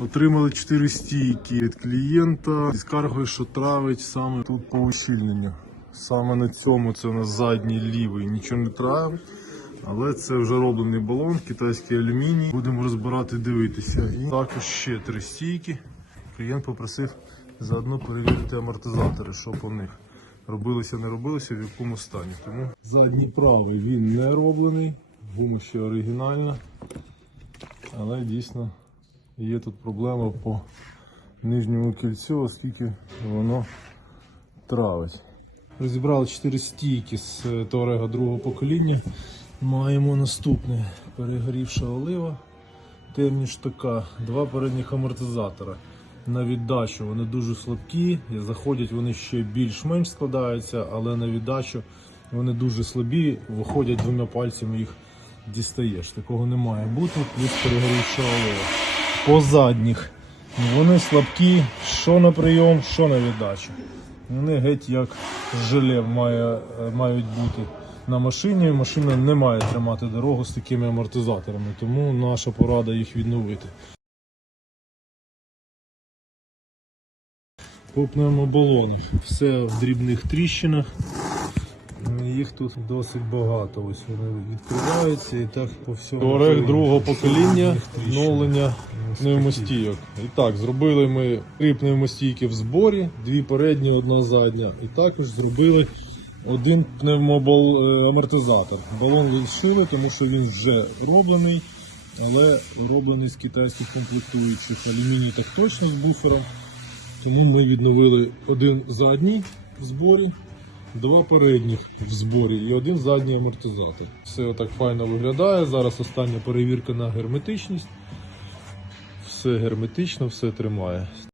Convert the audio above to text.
Отримали 4 стійки від клієнта зі скаргою, що травить саме тут по ущільненню. Саме на цьому це у нас задній лівий, нічого не травить. Але це вже роблений балон, китайський алюміній. Будемо розбирати, дивитися. І також ще три стійки. Клієнт попросив заодно перевірити амортизатори, що по них. Робилося, не робилося, в якому стані. Тому задній правий він не роблений, гума ще оригінальна. Але дійсно є тут проблема по нижньому кільцю, оскільки воно травить. Розібрали 4 стійки з е, Торега другого покоління. Маємо наступне перегорівша олива, темні штука, два передніх амортизатора. На віддачу вони дуже слабкі, заходять вони ще більш-менш складаються, але на віддачу вони дуже слабі, виходять двома пальцями їх дістаєш. Такого не має бути, плюс перегорівша олива. По задніх вони слабкі, що на прийом, що на віддачу. Вони геть як желе має, е, мають бути на машині. Машина не має тримати дорогу з такими амортизаторами, тому наша порада їх відновити. По пневмобалонах. Все в дрібних тріщинах. Їх тут досить багато. Ось вони відкриваються і так по всьому. Орех другого покоління Тріщин. Пневмостійок. І так, зробили ми три пневмостійки в зборі, дві передні, одна задня. І також зробили один пневмобал е. Балон лишили, тому що він вже роблений, але роблений з китайських комплектуючих. Алюміній так точно з буфером. Тому ми відновили один задній в зборі, два передніх в зборі і один задній амортизатор. Все отак файно виглядає. Зараз остання перевірка на герметичність. Все герметично, все тримає.